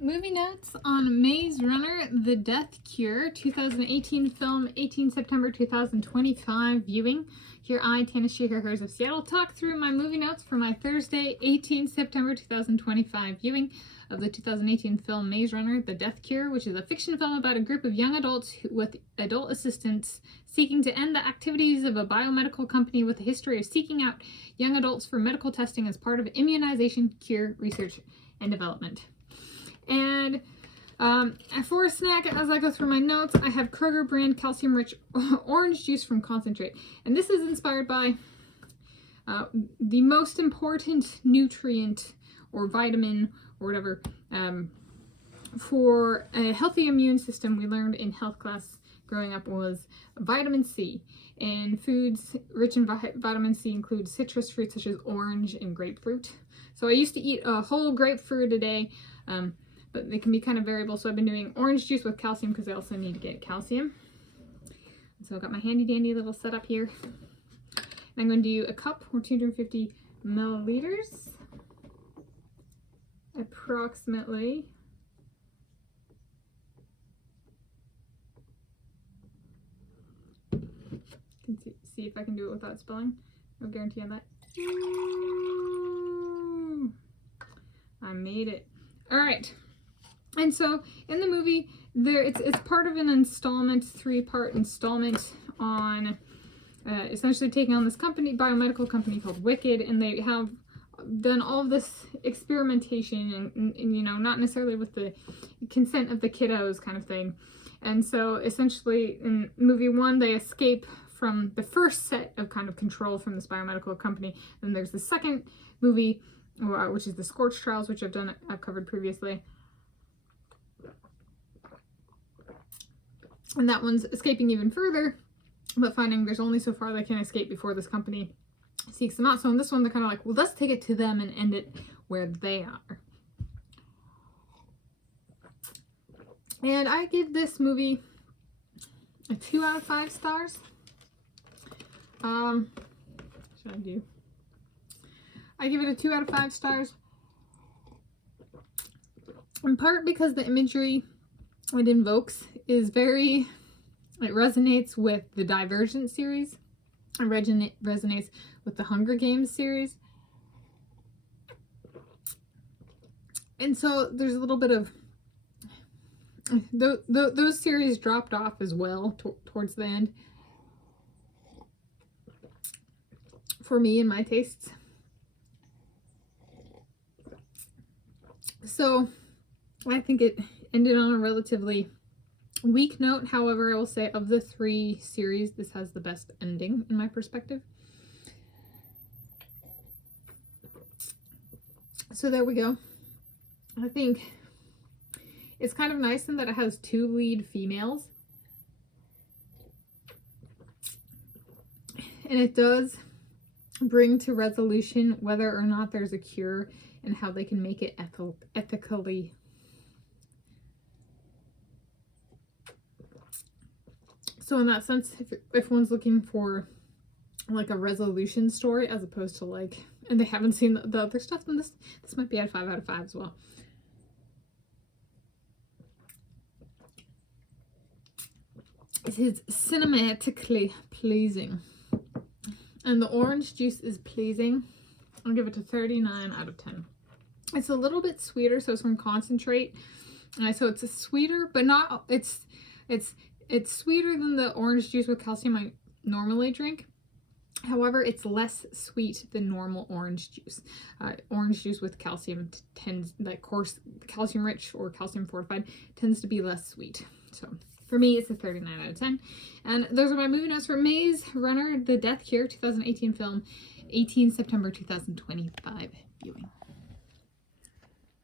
Movie notes on Maze Runner, The Death Cure, 2018 film, 18 September 2025 viewing. Here I, Tanis Coralee of Seattle, talk through my movie notes for my Thursday, 18 September 2025 viewing of the 2018 film Maze Runner, The Death Cure, which is a fiction film about a group of young adults with adult assistants seeking to end the activities of a biomedical company with a history of seeking out young adults for medical testing as part of immunization, cure, research, and development. And for a snack, as I go through my notes, I have Kroger brand calcium-rich orange juice from concentrate. And this is inspired by the most important nutrient or vitamin or whatever for a healthy immune system we learned in health class growing up was vitamin C. And foods rich in vitamin C include citrus fruits such as orange and grapefruit. So I used to eat a whole grapefruit a day, but they can be kind of variable. So I've been doing orange juice with calcium because I also need to get calcium. So I've got my handy dandy little setup here. And I'm going to do a cup or 250 milliliters, approximately. See if I can do it without spilling. No guarantee on that. I made it. All right. And so in the movie, it's part of an installment, 3-part installment on essentially taking on this company, biomedical company called Wicked, and they have done all of this experimentation and you know, not necessarily with the consent of the kiddos kind of thing. And so essentially in movie 1, they escape from the first set of kind of control from this biomedical company. Then there's the second movie, which is the Scorch Trials, which I've covered previously. And that one's escaping even further, but finding there's only so far they can escape before this company seeks them out. So in this one, they're kind of like, well, let's take it to them and end it where they are. And I give this movie a 2 out of 5 stars. Should I do? I give it a 2 out of 5 stars. In part because the imagery it invokes is it resonates with the Divergent series. It resonates with the Hunger Games series. And so there's a little bit of those series dropped off as well towards the end for me and my tastes. So I think it ended on a relatively weak note. However, I will say of the 3 series, this has the best ending in my perspective. So there we go. I think it's kind of nice in that it has 2 lead females. And it does bring to resolution whether or not there's a cure and how they can make it ethically. So in that sense, if one's looking for like a resolution story as opposed to like, and they haven't seen the other stuff, then this might be a 5 out of 5 as well. It is cinematically pleasing. And the orange juice is pleasing. I'll give it a 39 out of 10. It's a little bit sweeter, so it's from concentrate. So it's a sweeter, but not, it's sweeter than the orange juice with calcium I normally drink. However, it's less sweet than normal orange juice. Orange juice with calcium tends, like coarse calcium rich or calcium fortified, tends to be less sweet. So for me, it's a 39 out of 10. And those are my movie notes for Maze Runner, The Death Cure, 2018 film, 18 September 2025 viewing.